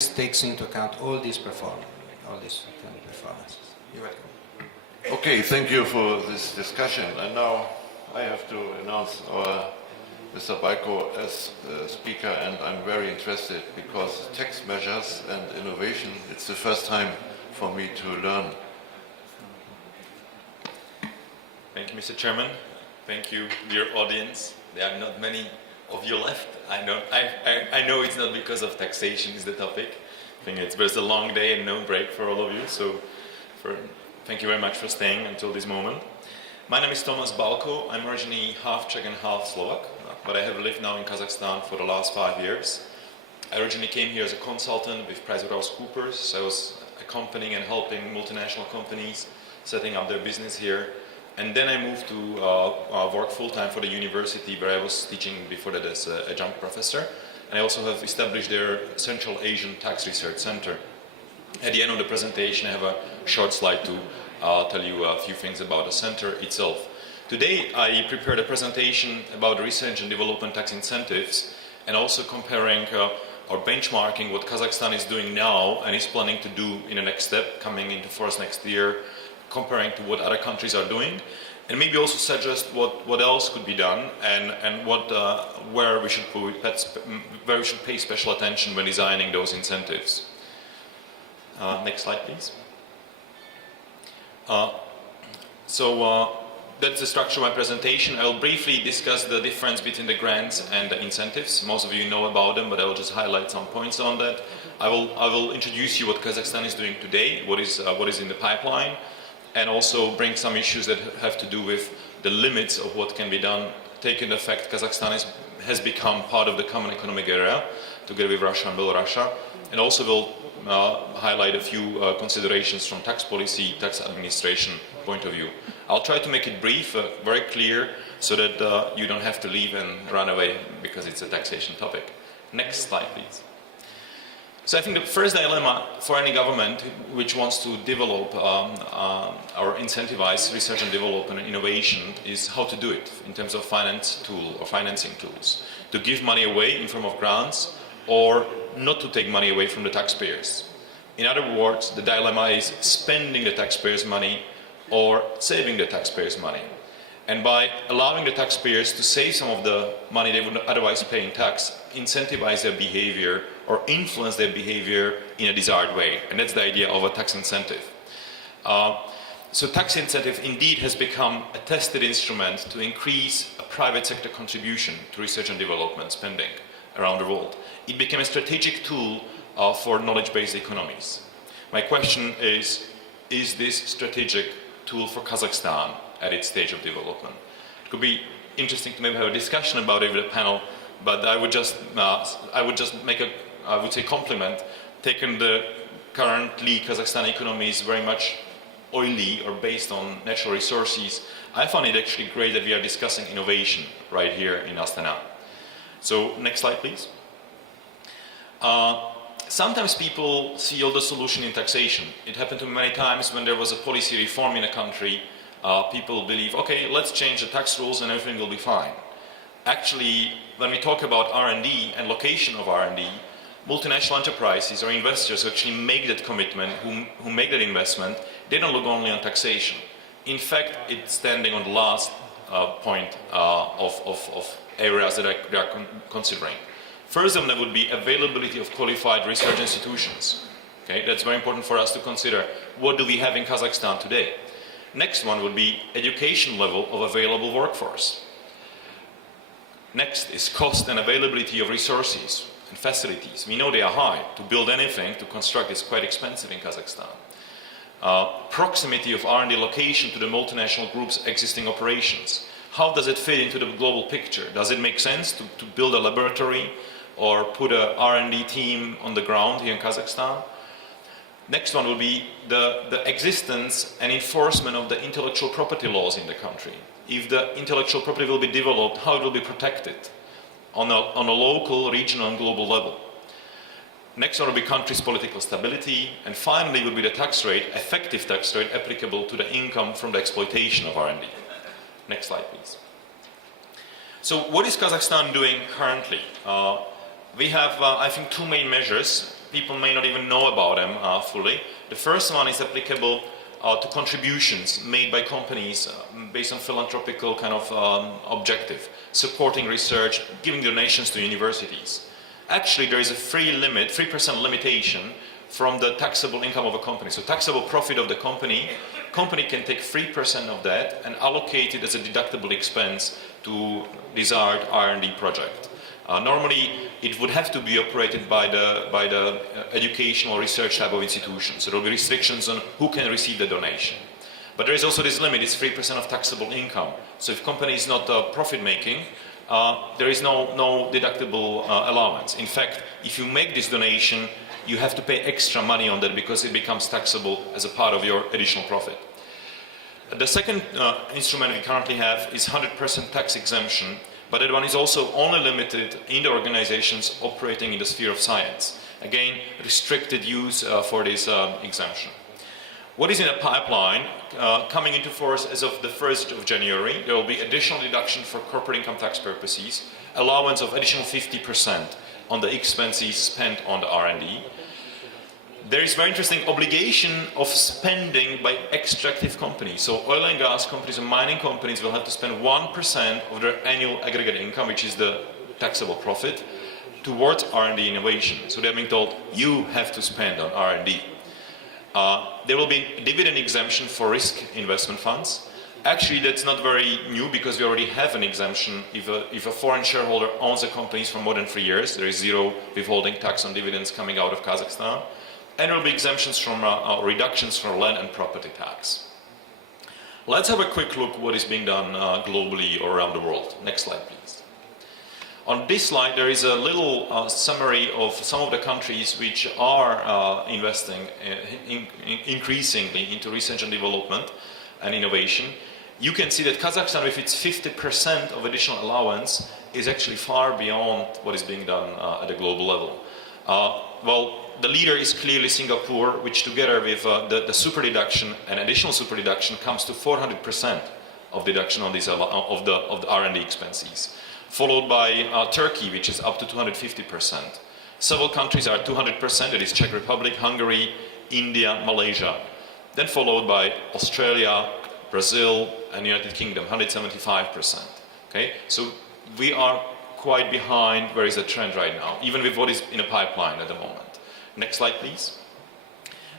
takes into account all these performances. You're welcome. Okay, thank you for this discussion. And now I have to announce our Mr. Balko as speaker, and I'm very interested because tax measures and innovation, it's the first time for me to learn. Thank you, Mr. Chairman. Thank you, dear audience. There are not many of you left. I know it's not because of taxation is the topic. I think there's a long day and no break for all of you. So thank you very much for staying until this moment. My name is Tomáš Balko. I'm originally half Czech and half Slovak, but I have lived now in Kazakhstan for the last 5 years. I originally came here as a consultant with PricewaterhouseCoopers. So I was accompanying and helping multinational companies setting up their business here. And then I moved to work full-time for the university where I was teaching before that as an adjunct professor. And I also have established their Central Asian Tax Research Center. At the end of the presentation, I have a short slide to tell you a few things about the center itself. Today, I prepared a presentation about research and development tax incentives, and also comparing or benchmarking what Kazakhstan is doing now and is planning to do in the next step, coming into force next year, comparing to what other countries are doing, and maybe also suggest what else could be done and where we should pay special attention when designing those incentives. Next slide, please. That's the structure of my presentation. I will briefly discuss the difference between the grants and the incentives. Most of you know about them, but I will just highlight some points on that. I will introduce you what Kazakhstan is doing today, what is in the pipeline, and also bring some issues that have to do with the limits of what can be done. Taking the fact Kazakhstan has become part of the common economic area, together with Russia and Belarus, and also will highlight a few considerations from tax policy, tax administration point of view. I'll try to make it brief, very clear, so that you don't have to leave and run away because it's a taxation topic. Next slide, please. So I think the first dilemma for any government which wants to develop or incentivize research and development and innovation is how to do it in terms of financing tools. To give money away in form of grants or not to take money away from the taxpayers. In other words, the dilemma is spending the taxpayers' money or saving the taxpayers' money. And by allowing the taxpayers to save some of the money they would otherwise pay in tax, incentivize their behavior or influence their behavior in a desired way. And that's the idea of a tax incentive. So tax incentive indeed has become a tested instrument to increase a private sector contribution to research and development spending around the world. It became a strategic tool for knowledge-based economies. My question is this strategic tool for Kazakhstan at its stage of development? It could be interesting to maybe have a discussion about it with the panel, but I would just make a, I would say, compliment. Taken the currently Kazakhstan economy is very much oily or based on natural resources. I found it actually great that we are discussing innovation right here in Astana. So next slide, please. Sometimes people see all the solution in taxation. It happened to me many times when there was a policy reform in a country. People believe, okay, let's change the tax rules and everything will be fine. Actually, when we talk about R&D and location of R&D, multinational enterprises or investors who actually make that commitment, who make that investment, they don't look only on taxation. In fact, it's standing on the last point of areas that they are considering. First of them would be availability of qualified research institutions. Okay, that's very important for us to consider. What do we have in Kazakhstan today? Next one would be education level of available workforce. Next is cost and availability of resources and facilities. We know they are high. To build anything, to construct is quite expensive in Kazakhstan. Proximity of R&D location to the multinational group's existing operations. How does it fit into the global picture? Does it make sense to build a laboratory or put a R&D team on the ground here in Kazakhstan? Next one will be the existence and enforcement of the intellectual property laws in the country. If the intellectual property will be developed, how it will be protected on a local, regional and global level. Next one will be country's political stability, and finally will be the tax rate, effective tax rate applicable to the income from the exploitation of R&D. Next slide, please. So what is Kazakhstan doing currently? We have, I think, two main measures people may not even know about them fully. The first one is applicable to contributions made by companies based on philanthropical kind of objective, supporting research, giving donations to universities. Actually, there is a 3% limitation from the taxable income of a company. So taxable profit of the company can take 3% of that and allocate it as a deductible expense to desired R&D project. Normally, it would have to be operated by the educational research type of institution. So there will be restrictions on who can receive the donation. But there is also this limit, it's 3% of taxable income. So if company is not profit making, there is no deductible allowance. In fact, if you make this donation, you have to pay extra money on that because it becomes taxable as a part of your additional profit. The second instrument we currently have is 100% tax exemption, but that one is also only limited in the organizations operating in the sphere of science. Again, restricted use for this exemption. What is in a pipeline, coming into force as of the 1st of January, there will be additional deduction for corporate income tax purposes, allowance of additional 50% on the expenses spent on the R&D. There is very interesting obligation of spending by extractive companies. So oil and gas companies and mining companies will have to spend 1% of their annual aggregate income, which is the taxable profit, towards R&D innovation. So they're being told, you have to spend on R&D. There will be dividend exemption for risk investment funds. Actually, that's not very new because we already have an exemption. If a foreign shareholder owns a company for more than 3 years, there is zero withholding tax on dividends coming out of Kazakhstan. And there will be exemptions from reductions for land and property tax. Let's have a quick look what is being done globally or around the world. Next slide, please. On this slide, there is a little summary of some of the countries which are investing increasingly into research and development and innovation. You can see that Kazakhstan, with its 50% of additional allowance, is actually far beyond what is being done at a global level. Well, the leader is clearly Singapore, which together with the super deduction and additional super deduction comes to 400% of deduction on these of the R&D expenses. Followed by Turkey, which is up to 250%. Several countries are 200%, that is Czech Republic, Hungary, India, Malaysia. Then followed by Australia, Brazil, and United Kingdom, 175%. Okay, so we are quite behind where is the trend right now, even with what is in a pipeline at the moment. Next slide, please.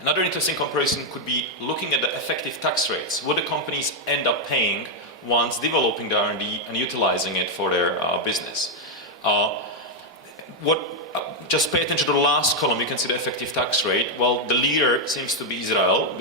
Another interesting comparison could be looking at the effective tax rates. What the companies end up paying once developing the R&D and utilizing it for their business. Just pay attention to the last column, you can see the effective tax rate. Well, the leader seems to be Israel,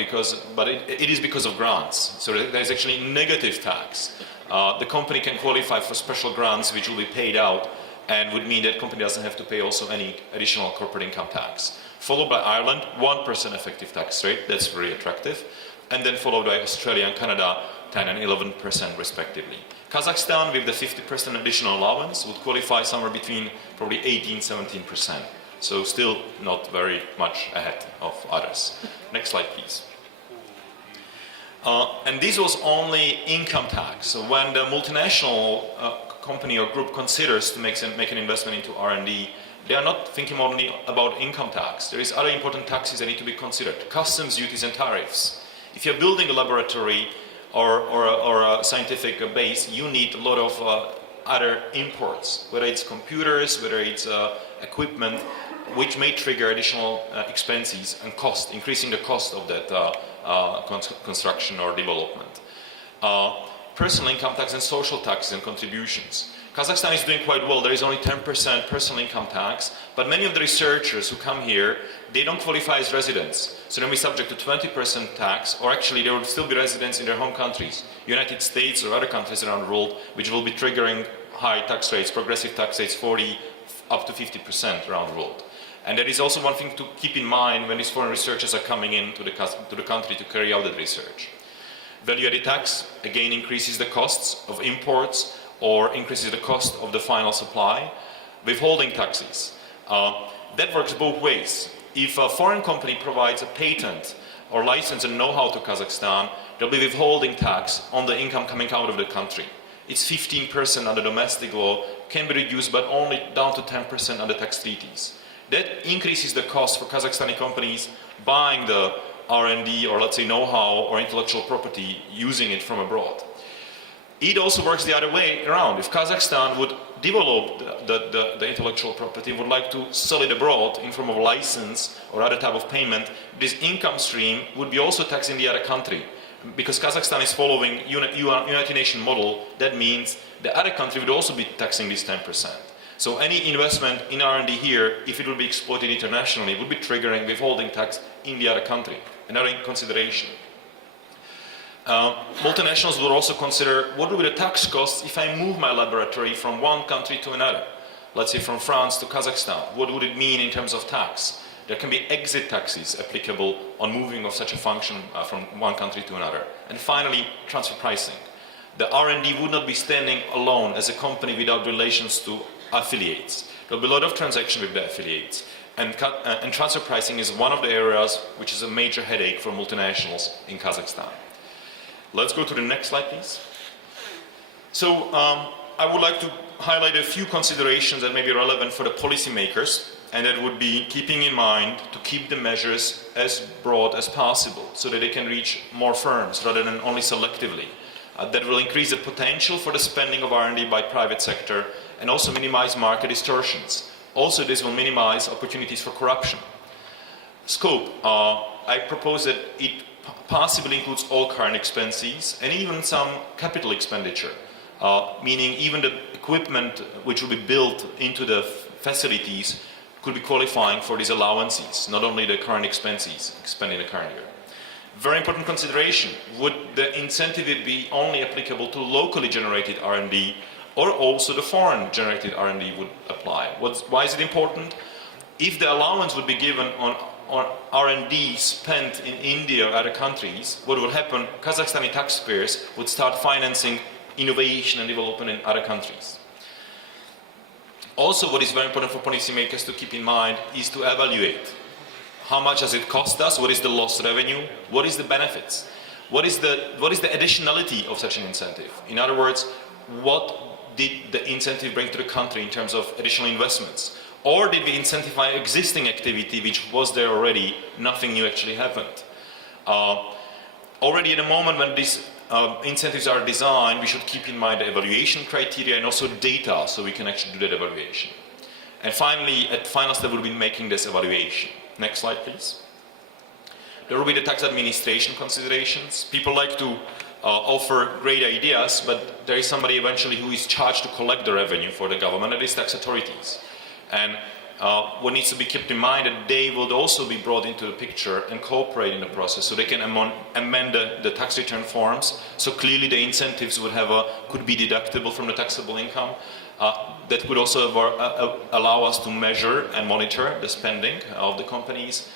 but it is because of grants. So there's actually negative tax. The company can qualify for special grants which will be paid out and would mean that company doesn't have to pay also any additional corporate income tax. Followed by Ireland, 1% effective tax rate, that's very attractive. And then followed by Australia and Canada, 10 and 11% respectively. Kazakhstan, with the 50% additional allowance, would qualify somewhere between probably 18-17%. So still not very much ahead of others. Next slide, please. And this was only income tax. So when the multinational company or group considers to make an investment into R&D, they are not thinking only about income tax. There is other important taxes that need to be considered. Customs duties and tariffs. If you're building a laboratory or a scientific base, you need a lot of other imports, whether it's computers, whether it's equipment, which may trigger additional expenses and cost, increasing the cost of that construction or development. Personal income tax and social taxes and contributions. Kazakhstan is doing quite well. There is only 10% personal income tax, but many of the researchers who come here, they don't qualify as residents. So they'll be subject to 20% tax, or actually they will still be residents in their home countries, United States or other countries around the world, which will be triggering high tax rates, progressive tax rates, 40 up to 50% around the world. And that is also one thing to keep in mind when these foreign researchers are coming into the country to carry out that research. Value-added tax, again, increases the costs of imports or increases the cost of the final supply. Withholding taxes. That works both ways. If a foreign company provides a patent or license and know-how to Kazakhstan, there will be withholding tax on the income coming out of the country. It's 15% under domestic law, can be reduced but only down to 10% under tax treaties. That increases the cost for Kazakhstani companies buying the R&D or let's say know-how or intellectual property, using it from abroad. It also works the other way around. If Kazakhstan would develop the intellectual property, would like to sell it abroad in form of license or other type of payment, this income stream would be also taxed in the other country. Because Kazakhstan is following United Nations model, that means the other country would also be taxing this 10%. So any investment in R&D here, if it would be exploited internationally, would be triggering withholding tax in the other country. Another consideration. Multinationals will also consider what would be the tax costs if I move my laboratory from one country to another. Let's say from France to Kazakhstan. What would it mean in terms of tax? There can be exit taxes applicable on moving of such a function from one country to another. And finally, transfer pricing. The R&D would not be standing alone as a company without relations to affiliates. There will be a lot of transactions with the affiliates. And transfer pricing is one of the areas which is a major headache for multinationals in Kazakhstan. Let's go to the next slide, please. So I would like to highlight a few considerations that may be relevant for the policymakers, and that would be keeping in mind to keep the measures as broad as possible so that they can reach more firms rather than only selectively. That will increase the potential for the spending of R&D by private sector and also minimize market distortions. Also, this will minimize opportunities for corruption. Scope. I propose that it possibly includes all current expenses and even some capital expenditure, meaning even the equipment which will be built into the facilities could be qualifying for these allowances, not only the current expenses expended in the current year. Very important consideration, would the incentive be only applicable to locally generated R&D, or also the foreign generated R&D would apply? Why is it important? If the allowance would be given on R&D spent in India or other countries, what will happen? Kazakhstani taxpayers would start financing innovation and development in other countries. Also, what is very important for policymakers to keep in mind is to evaluate how much does it cost us, what is the lost revenue, what is the benefits, what is the additionality of such an incentive. In other words, what did the incentive bring to the country in terms of additional investments? Or did we incentivize existing activity which was there already, nothing new actually happened? Already at the moment when these incentives are designed, we should keep in mind the evaluation criteria and also data so we can actually do that evaluation. And finally, at final step, we'll be making this evaluation. Next slide, please. There will be the tax administration considerations. People like to offer great ideas, but there is somebody eventually who is charged to collect the revenue for the government, and it is tax authorities. And what needs to be kept in mind that they will also be brought into the picture and cooperate in the process, so they can amend the tax return forms. So clearly the incentives could be deductible from the taxable income. That could also allow us to measure and monitor the spending of the companies.